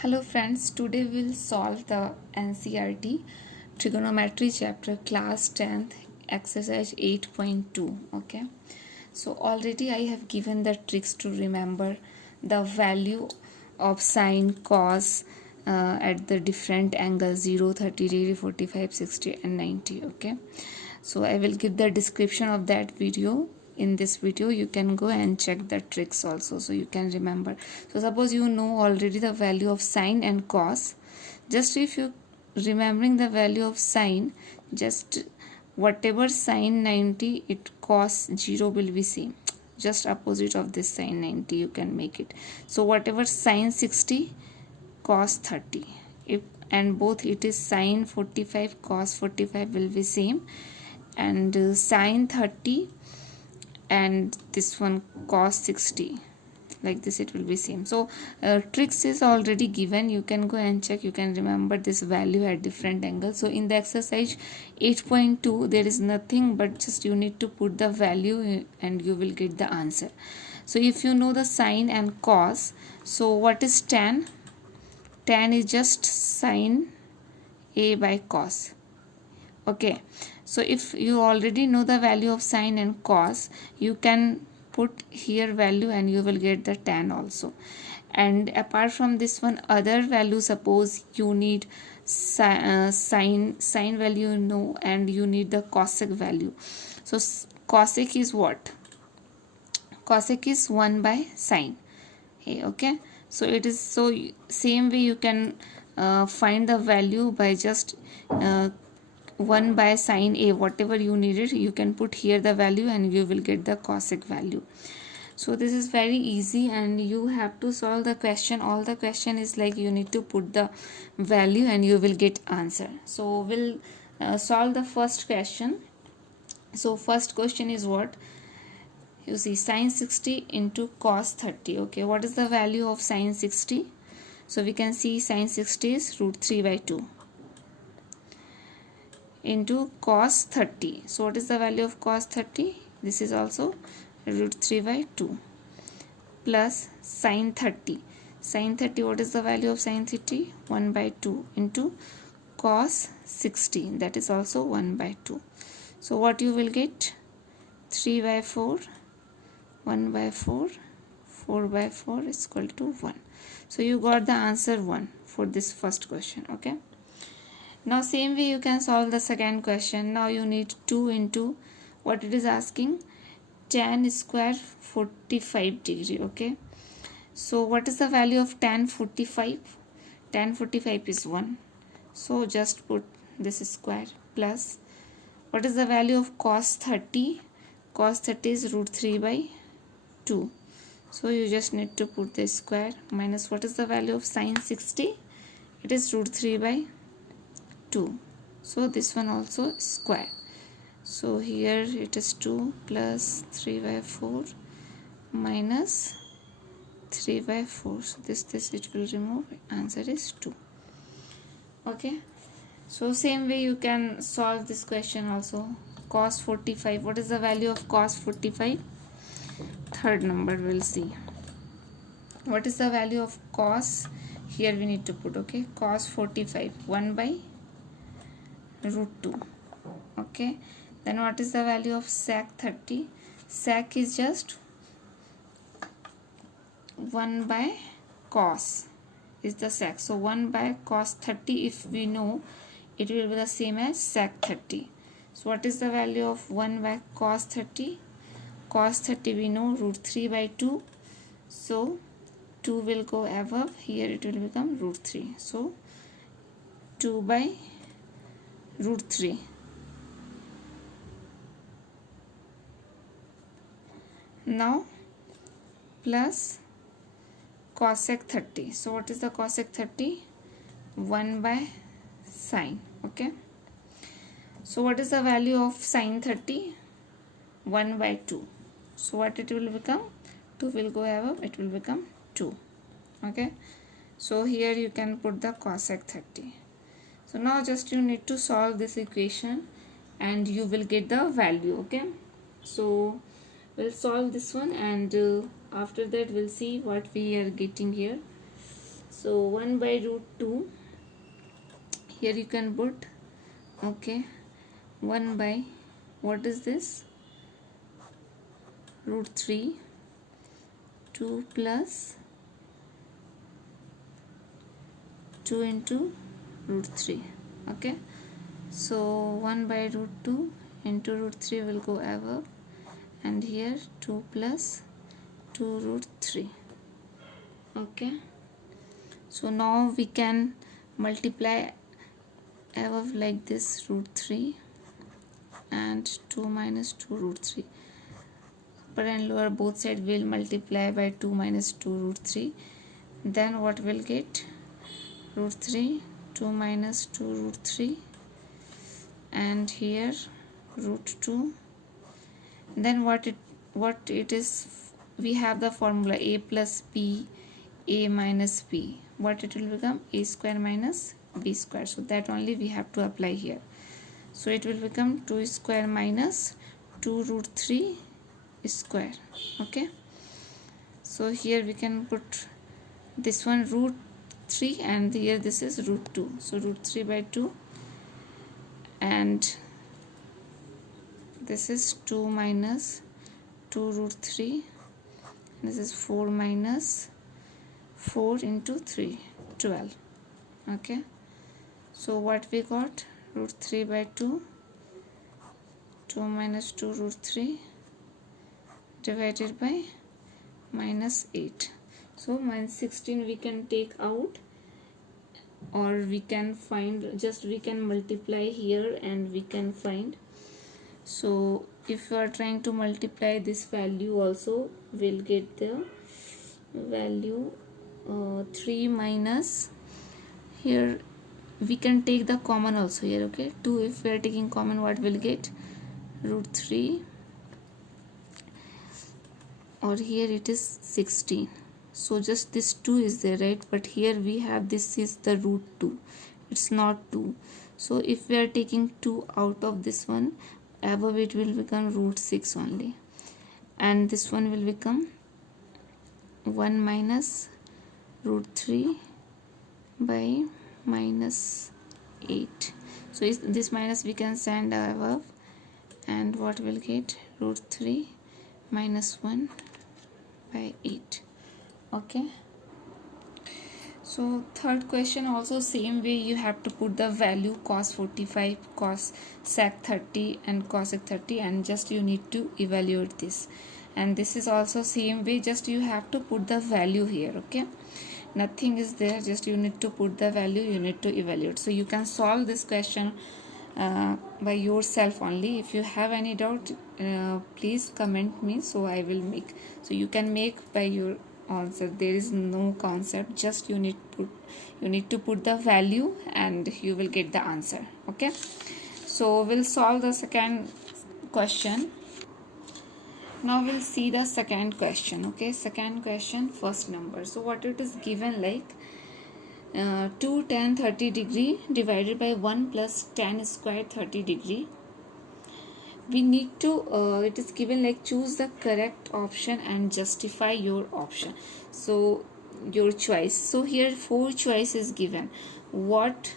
Hello friends, today we'll solve the NCERT trigonometry chapter class 10th exercise 8.2. Okay, so already I have given the tricks to remember the value of sine, cos at the different angles 0, 30 degree, 45, 60 and 90. Okay, so I will give the description of that video. In this video you can go and check the tricks also, so you can remember. So suppose you know already the value of sine and cos. Just if you remembering the value of sine, just whatever sine 90, it cos 0 will be same, just opposite of this sine 90 you can make it. So whatever sine 60, cos 30, if and both it is sine 45, cos 45 will be same, and sine 30 and this one cos 60, like this it will be same. So tricks is already given, you can go and check, you can remember this value at different angles. So in the exercise 8.2 there is nothing but just you need to put the value and you will get the answer. So if you know the sine and cos, so what is tan? Tan is just sine a by cos. Okay, so if you already know the value of sine and cos, you can put here value and you will get the tan also. And apart from this one, other value, suppose you need sine value you know, and you need the cosec value. So cosec is what? Cosec is 1 by sine. Okay, so it is, so same way you can find the value by just 1 by sine a, whatever you needed you can put here the value and you will get the cosec value. So this is very easy and you have to solve the question. All the question is like you need to put the value and you will get answer. So we'll solve the first question. So first question is what? You see, sine 60 into cos 30. Okay, what is the value of sine 60? So we can see sine 60 is root 3 by 2 into cos 30. So what is the value of cos 30? This is also root 3 by 2 plus sine 30. Sine 30, what is the value of sine 30? 1 by 2 into cos 60, that is also 1 by 2. So what you will get? 3 by 4, 1 by 4, 4 by 4 is equal to 1. So you got the answer 1 for this first question. Okay. Now same way you can solve the second question. Now you need 2 into what it is asking, tan square 45 degree. Okay, so what is the value of tan 45? Tan 45 is 1, so just put this square plus what is the value of cos 30? Cos 30 is root 3 by 2, so you just need to put the square minus what is the value of sine 60? It is root 3 by 2, so this one also square. So here it is 2 plus 3 by 4 minus 3 by 4. So this it will remove. Answer is 2. Okay. So same way you can solve this question also. Cos 45. What is the value of cos 45? Third number we'll see. What is the value of cos? Here we need to put, okay, cos 45, 1 by root 2. Okay, then what is the value of sec 30? Sec is just 1 by cos is the sec. So 1 by cos 30, if we know, it will be the same as sec 30. So what is the value of 1 by cos 30? Cos 30 we know root 3 by 2. So 2 will go above, here it will become root 3. So 2 by root 3. Now plus cosec 30. So what is the cosec 30? 1 by sine. Okay. So what is the value of sine 30? 1 by 2. So what it will become? 2 will go above, it will become 2. Okay. So here you can put the cosec 30. So now just you need to solve this equation and you will get the value. Okay. So we'll solve this one and after that we'll see what we are getting here. So 1 by root 2, here you can put, okay, 1 by, what is this, root 3, 2 plus 2 into root 3. Okay, so 1 by root 2 into root 3 will go above, and here 2 plus 2 root 3. Okay, so now we can multiply above like this, root 3 and 2 minus 2 root 3. Upper and lower both sides will multiply by 2 minus 2 root 3. Then what will get? Root 3, 2 minus 2 root 3, and here root 2. Then what it is, we have the formula a plus b, a minus b. What it will become? A square minus b square. So that only we have to apply here. So it will become 2 square minus 2 root 3 square. Okay, so here we can put this one root 3, and here this is root 2. So root 3 by 2, and this is 2 minus 2 root 3, and this is 4 minus 4 into 3, 12. Okay, so what we got? Root 3 by 2, 2 minus 2 root 3 divided by minus 8. So minus 16 we can take out, or we can find, just we can multiply here and we can find. So if you are trying to multiply this value also, we'll get the value 3 minus, here we can take the common also here. Okay, 2 if we are taking common, what will get? Root 3, or here it is 16. So just this 2 is there, right? But here we have, this is the root 2, it's not 2. So if we are taking 2 out of this one, above it will become root 6 only, and this one will become 1 minus root 3 by minus 8. So this minus we can send above, and what will get? Root 3 minus 1 by 8. Okay, so third question also same way, you have to put the value cos 45, cos sec 30 and cosec 30, and just you need to evaluate this. And this is also same way, just you have to put the value here. Okay, nothing is there, just you need to put the value, you need to evaluate. So you can solve this question by yourself only. If you have any doubt, please comment me, so I will make. So you can make by your answer, there is no concept, just you need to put the value and you will get the answer. Okay, so we'll solve the second question. Now we'll see the second question. Okay, second question, first number. So what it is given, like 2 tan 30 degree divided by 1 plus tan square 30 degree. We need to, it is given like choose the correct option and justify your option. So your choice. So here 4 choices given. What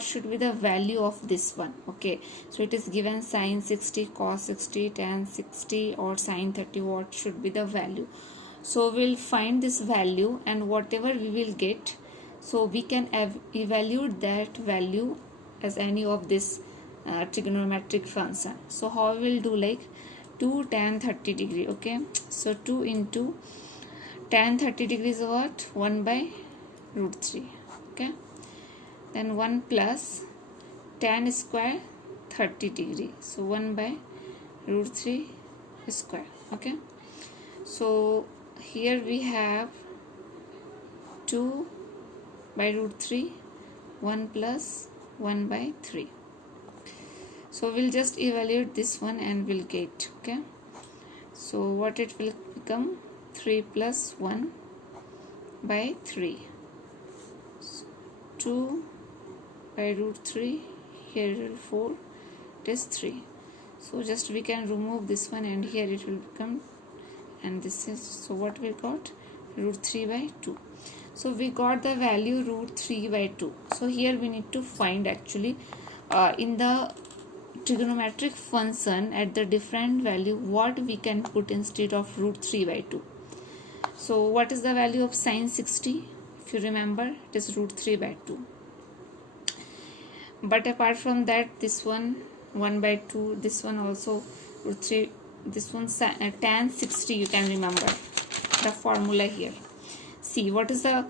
should be the value of this one? Okay, so it is given sin 60, cos 60, tan 60 or sin 30. What should be the value? So we'll find this value, and whatever we will get, so we can evaluate that value as any of this trigonometric function. So how we will do, like 2 tan 30 degree. Okay, so 2 into tan 30 degrees is what? 1 by root 3. Okay, then 1 plus tan square 30 degree, so 1 by root 3 square. Okay, so here we have 2 by root 3, 1 plus 1 by 3. So we'll just evaluate this one and we'll get. Okay, so what it will become? 3 plus 1 by 3. So 2 by root 3, here it will 4, it is 3. So just we can remove this one, and here it will become, and this is, so what we got? Root 3 by 2. So we got the value root 3 by 2. So here we need to find actually in the trigonometric function at the different value what we can put instead of root 3 by 2. So what is the value of sine 60? If you remember, it is root 3 by 2. But apart from that, this one 1 by 2, this one also root 3, this one tan 60, you can remember the formula here. See, what is the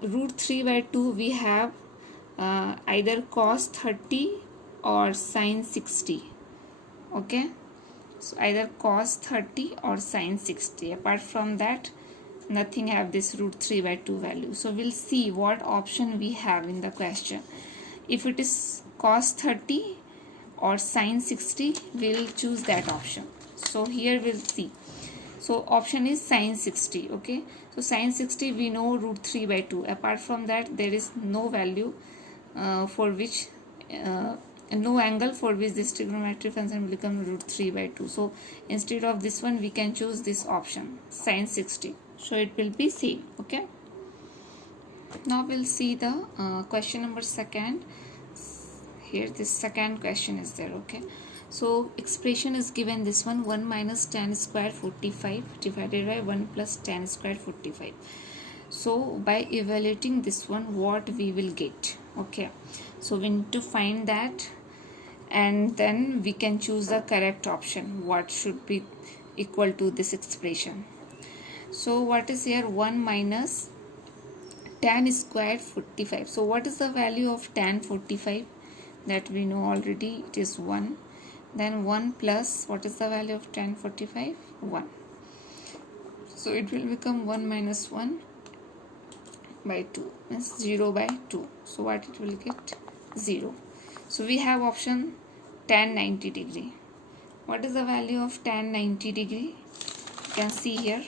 root 3 by 2? We have either cos 30 or sine 60. Okay, so either cos 30 or sine 60. Apart from that, nothing have this root 3 by 2 value. So we'll see what option we have in the question. If it is cos 30 or sine 60, we'll choose that option. So here we'll see. So option is sine 60. Okay, so sine 60 we know root 3 by 2. Apart from that, there is no value for which no angle for which this trigonometric function will become root 3 by 2. So instead of this one, we can choose this option, sine 60. So it will be same. Okay, now we'll see the question number second. Here this second question is there. Okay, so expression is given, this one 1 minus tan square 45 divided by 1 plus tan square 45. So by evaluating this one, what we will get? Okay, so we need to find that, and then we can choose the correct option, what should be equal to this expression. So what is here? 1 minus tan square 45. So what is the value of tan 45? That we know already, it is 1. Then 1 plus, what is the value of tan 45? 1. So it will become 1 minus 1 by 2, means 0 by 2. So what it will get? 0. So we have option tan 90 degree. What is the value of tan 90 degree? You can see here,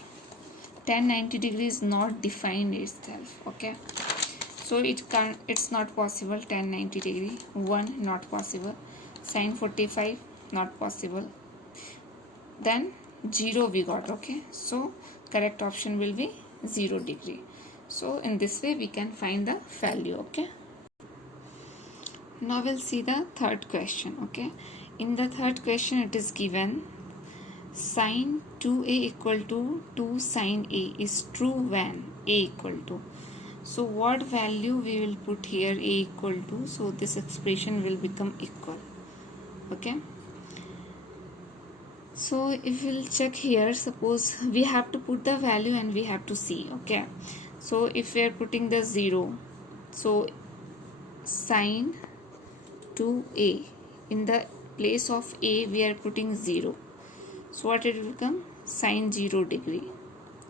tan 90 degree is not defined itself. Okay, so it's not possible. Tan 90 degree, 1 not possible, sine 45 not possible, then 0 we got. Okay, so correct option will be 0 degree. So in this way we can find the value. Okay, now we'll see the third question. Okay, in the third question it is given sine 2a equal to 2 sine a is true when a equal to. So what value we will put here? A equal to, so this expression will become equal. Okay, so if we'll check here, suppose we have to put the value and we have to see. Okay, so if we are putting the 0, so sine 2a, in the place of a we are putting 0. So what it will become? Sine 0 degree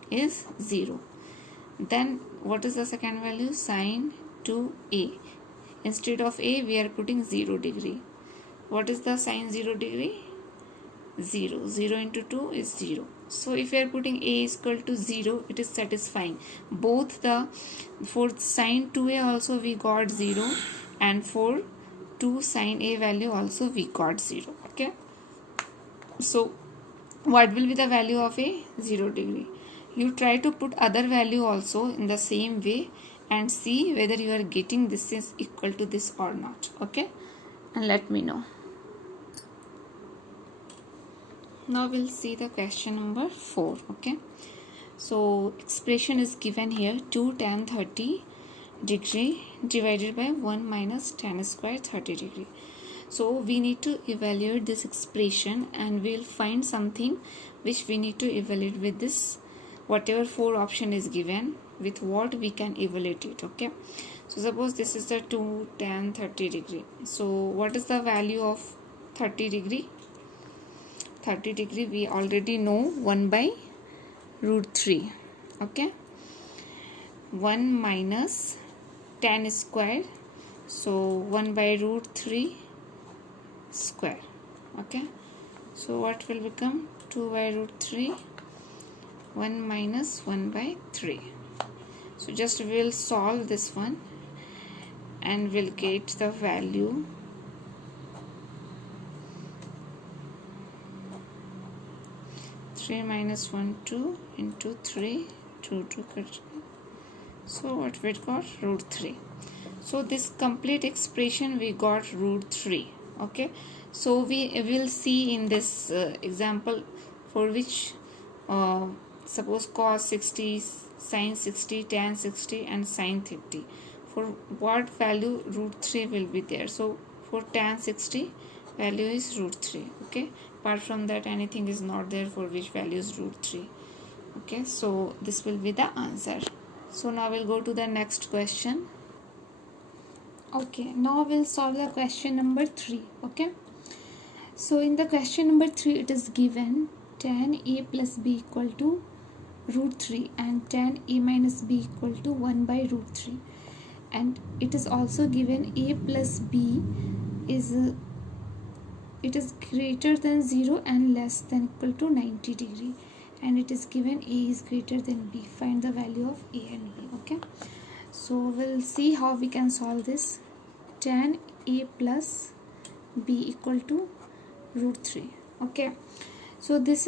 is 0. Then what is the second value? Sine 2a. Instead of a we are putting 0 degree. What is the sine 0 degree? 0. 0 into 2 is 0. So if we are putting a is equal to 0, it is satisfying. Both the, for sine 2a also we got 0, and for 2 sine a value also we got 0. Okay, so what will be the value of a? 0 degree. You try to put other value also in the same way and see whether you are getting this is equal to this or not. Okay, and let me know. Now we'll see the question number 4. Okay, so expression is given here, 2 tan 30 degree divided by 1 minus tan square 30 degree. So we need to evaluate this expression and we'll find something which we need to evaluate with this, whatever 4 option is given, with what we can evaluate it. Okay, so suppose this is the 2 tan 30 degree. So what is the value of 30 degree? 30 degree we already know, 1 by root 3. Okay, 1 minus tan square, so 1 by root 3 square. Okay, so what will become? 2 by root 3, 1 minus 1 by 3. So just we'll solve this one and we'll get the value 3 minus 1 2 into 3 2 2 So what we got? Root 3. So this complete expression we got root 3. Okay, so we will see in this example for which suppose cos 60, sin 60, tan 60 and sin 30, for what value root 3 will be there. So for tan 60 value is root 3. Okay, apart from that anything is not there for which value is root 3. Okay, so this will be the answer. So now we'll go to the next question. Okay, now we'll solve the question number 3. Okay, so in the question number 3 it is given tan a plus b equal to root 3 and tan a minus b equal to 1 by root 3, and it is also given a plus b is it is greater than 0 and less than equal to 90 degree, and it is given a is greater than b. Find the value of a and b. Okay, so we'll see how we can solve this. Tan a plus b equal to root 3. Okay, so this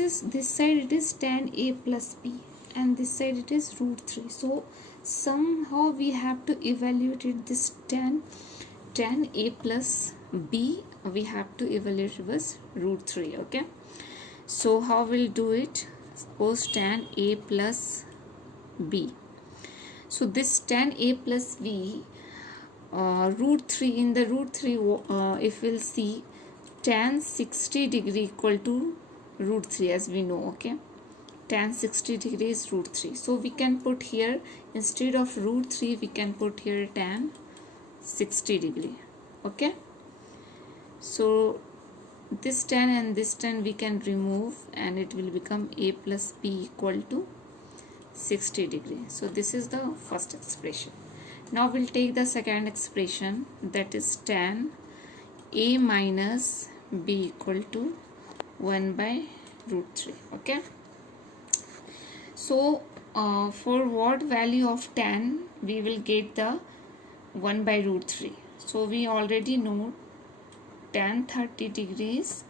side it is tan a plus b and this side it is root 3. So somehow we have to evaluate this tan a plus b, we have to evaluate as root 3. Okay, so how we'll do it? Suppose tan a plus b. So this tan a plus b root 3, in the root 3 if we'll see tan 60 degree equal to root 3 as we know. Okay, tan 60 degree is root 3, so we can put here instead of root 3 we can put here tan 60 degree. Okay, so this tan and this tan we can remove and it will become a plus b equal to 60 degree. So this is the first expression. Now we'll take the second expression, that is tan a minus b equal to 1 by root 3. Okay, so for what value of tan we will get the 1 by root 3. So we already know tan 30 degrees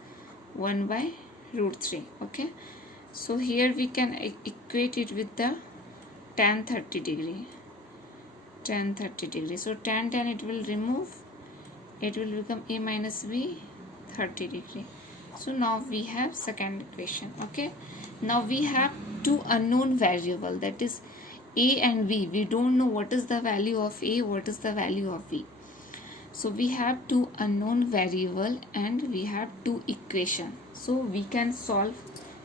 1 by root 3. Okay, so here we can equate it with the tan 30 degree. So tan it will remove, it will become a minus b 30 degree. So now we have second equation. Okay, now we have two unknown variable, that is a and b. We don't know what is the value of a, what is the value of b. So we have two unknown variable and we have two equation, so we can solve.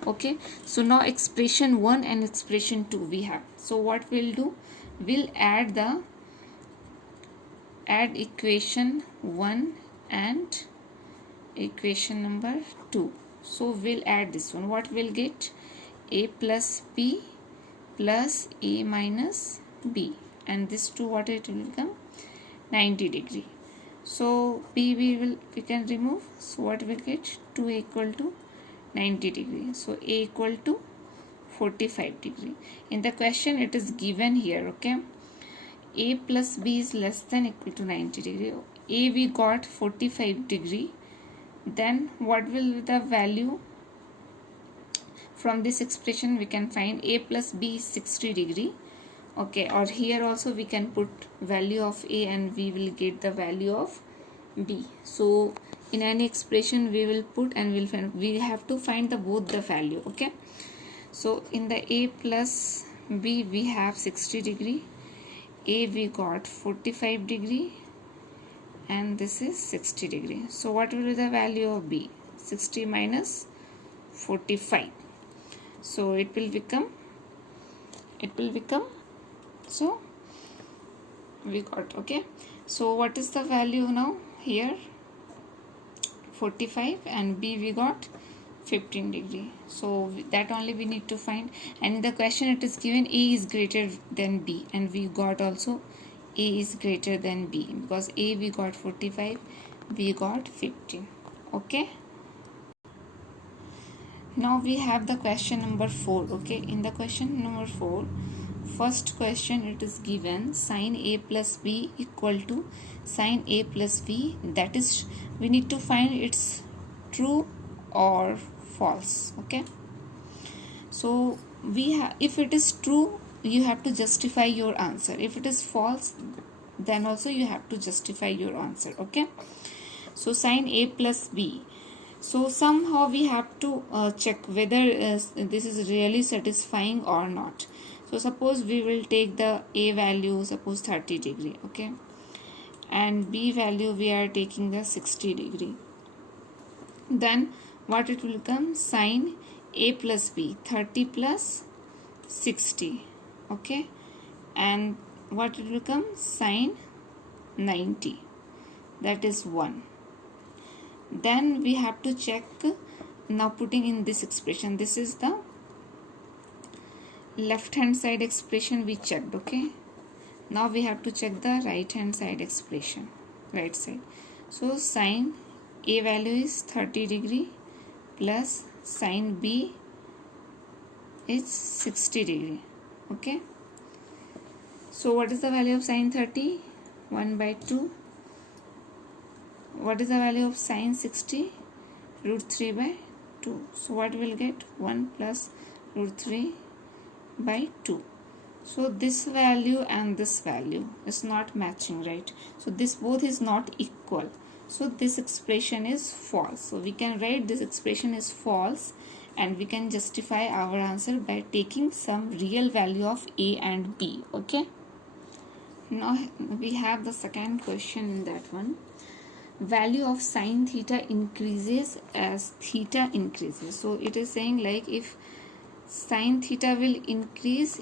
Okay, so now expression 1 and expression 2 we have. So what we'll do, we'll add equation 1 and equation number 2. So we'll add this one. What we'll get? A plus b plus a minus b, and this 2 what it will become? 90 degree. So b we can remove. So what we'll get? 2 equal to 90 degree. So a equal to 45 degree. In the question it is given here. Okay, a plus b is less than equal to 90 degree. A we got 45 degree. Then what will be the value? From this expression we can find a plus b is 60 degree. Okay, or here also we can put value of a and we will get the value of b. So in any expression we will put and we'll find, we have to find the both the value. Okay, so in the a plus b we have 60 degree, a we got 45 degree and this is 60 degree. So what will be the value of b? 60 minus 45. So it will become so we got. Okay, so what is the value now here? 45 and b we got 15 degree. So that only we need to find, and in the question it is given a is greater than b and we got also a is greater than b, because a we got 45, b got 15. Okay, now we have the question number 4. Okay, in the question number 4, first question it is given sin a plus b equal to sin a plus b, that is we need to find it's true or false. Okay, so we have, if it is true you have to justify your answer. If it is false, then also you have to justify your answer. Okay, so sin a plus b. So somehow we have to check whether this is really satisfying or not. So suppose we will take the a value, suppose 30 degree, okay, and b value we are taking the 60 degree. Then what it will become? Sin a plus b, 30 plus 60, okay, and what it will become? Sin 90, that is 1. Then we have to check, now putting in this expression, this is the left hand side expression we checked, okay. Now we have to check the right hand side expression, right side. So sin a value is 30 degree plus sin b is 60 degree, okay. So what is the value of sin 30? 1 by 2. What is the value of sin 60? Root 3 by 2. So what will get? 1 plus root 3 by 2. So this value and this value is not matching, right? So this both is not equal. So this expression is false. So we can write this expression is false, and we can justify our answer by taking some real value of a and b, okay. Now we have the second question in that one. Value of sin theta increases as theta increases. So it is saying like if sin theta will increase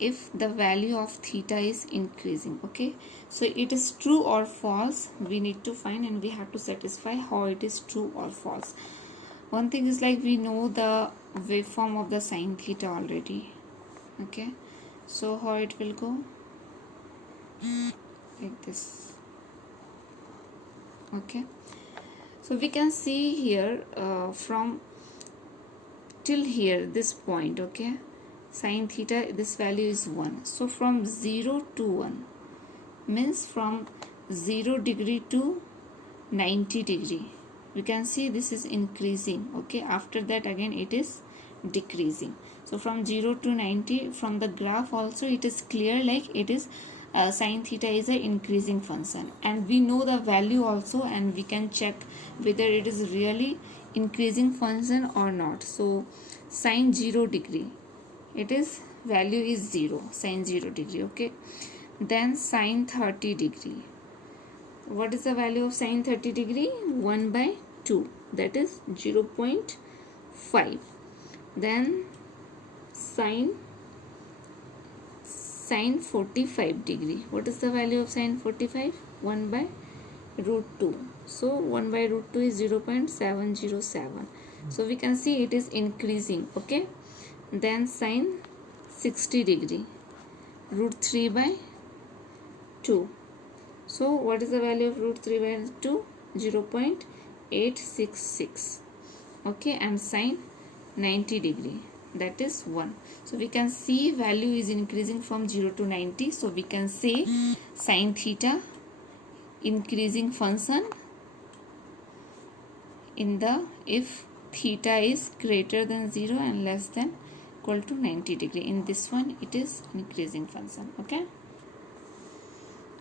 if the value of theta is increasing, okay. So it is true or false we need to find, and we have to satisfy how it is true or false. One thing is like we know the waveform of the sin theta already, okay. So how it will go? Like this, okay. So we can see here from till here this point, okay, sin theta this value is 1. So from 0 to 1 means from 0 degree to 90 degree, we can see this is increasing, okay. After that again it is decreasing. So from 0 to 90, from the graph also it is clear like it is sin theta is a increasing function, and we know the value also, and we can check whether it is really increasing function or not. So sin 0 degree, it is value is 0, sin 0 degree, okay. Then sin 30 degree, what is the value of sin 30 degree? 1 by 2, that is 0.5. Then sin 45 degree, what is the value of sin 45? 1 by root 2. So 1 by root 2 is 0.707. So we can see it is increasing, okay. Then sin 60 degree, root 3 by 2. So what is the value of root 3 by 2? 0.866, okay. And sin 90 degree, that is 1. So we can see value is increasing from 0 to 90. So we can say sin theta increasing function in the if theta is greater than 0 and less than equal to 90 degree. In this one it is increasing function, okay.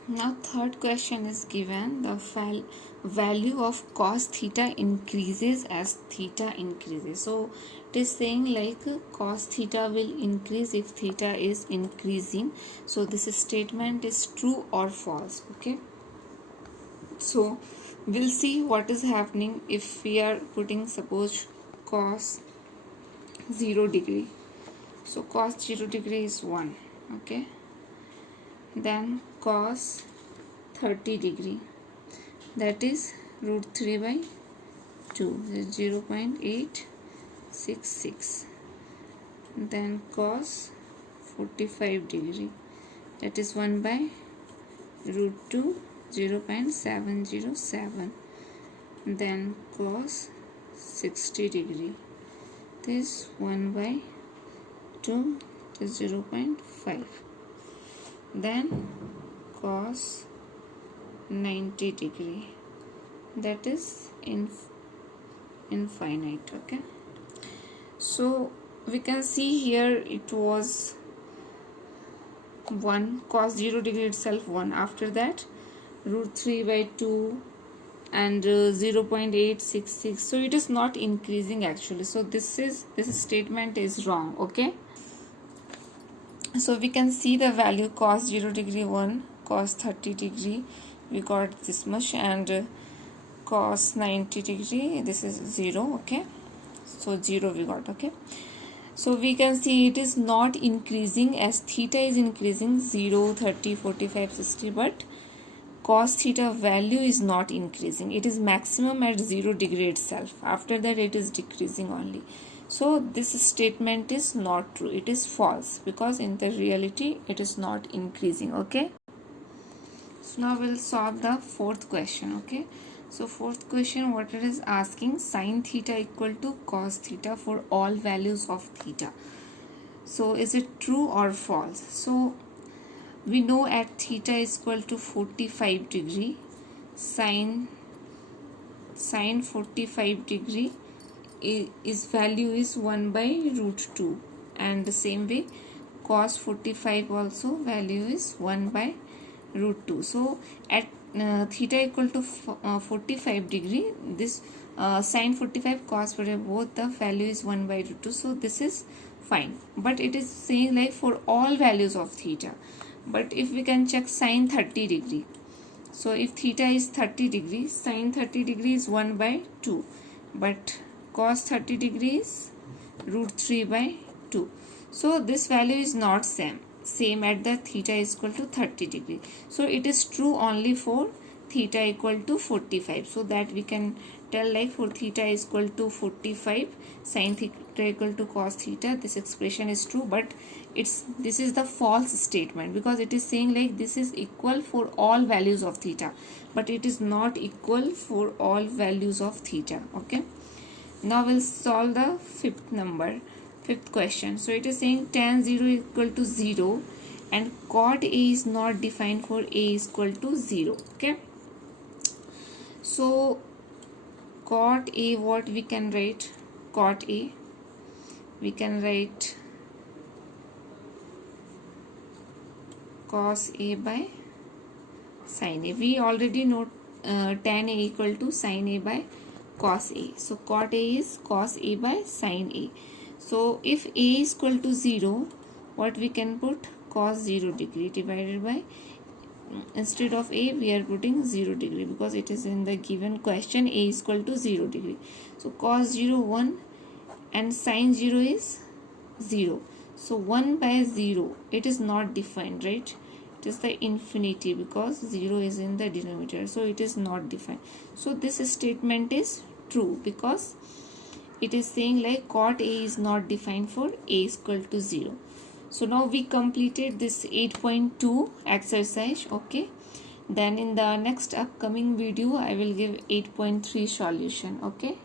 Now third question is given, the value of cos theta increases as theta increases. So it is saying like cos theta will increase if theta is increasing. So this statement is true or false, okay. So we'll see what is happening if we are putting suppose cos 0 degree. So cos 0 degree is 1, okay. Then cos 30 degree, that is root 3 by 2, is 0.866. Then cos 45 degree, that is 1 by root 2, 0.707. Then cos 60 degree, this 1 by 2 is 0.5. Then cos 90 degree, that is infinite, okay. So we can see here it was 1, cos 0 degree itself 1. After that root 3 by 2 and 0.866. So it is not increasing actually. So this statement is wrong. Okay, so we can see the value cos 0 degree 1, cos 30 degree we got this much, and cos 90 degree this is 0. Okay, so 0 we got. Okay, so we can see it is not increasing as theta is increasing 0, 30, 45, 60, but cos theta value is not increasing. It is maximum at 0 degree itself. After that it is decreasing only. So this statement is not true. It is false because in the reality it is not increasing. Okay. So now we'll solve the fourth question. Okay. So fourth question, what it is asking, sin theta equal to cos theta for all values of theta. So is it true or false? So we know at theta is equal to 45 degree, sin 45 degree is value is 1 by root 2, and the same way cos 45 also value is 1 by root 2. So at theta equal to 45 degree, this sin 45 cos 45 both the value is 1 by root 2. So this is fine, but it is saying like for all values of theta. But if we can check sin 30 degree, so if theta is 30 degree, sin 30 degree is 1 by 2, but cos 30 degree is root 3 by 2. So this value is not same at the theta is equal to 30 degree. So it is true only for theta equal to 45. So that we can tell like for theta is equal to 45, sin theta equal to cos theta, this expression is true, but this is the false statement because it is saying like this is equal for all values of theta, but it is not equal for all values of theta. Okay, now we'll solve the fifth question. So it is saying tan 0 equal to 0 and cot A is not defined for A is equal to 0. Okay, so cot A, what we can write? Cot A, we can write cos A by sin A. We already know tan A equal to sin A by cos A. So cot A is cos A by sin A. So if A is equal to 0, what we can put? Cos 0 degree divided by, instead of A we are putting 0 degree because it is in the given question A is equal to 0 degree. So cos 0 1 and sin 0 is 0. So 1 by 0, it is not defined, right? It is the infinity because 0 is in the denominator, so it is not defined. So this statement is true because it is saying like cot A is not defined for A is equal to 0. So now we completed this 8.2 exercise. Okay, then in the next upcoming video I will give 8.3 solution. Okay.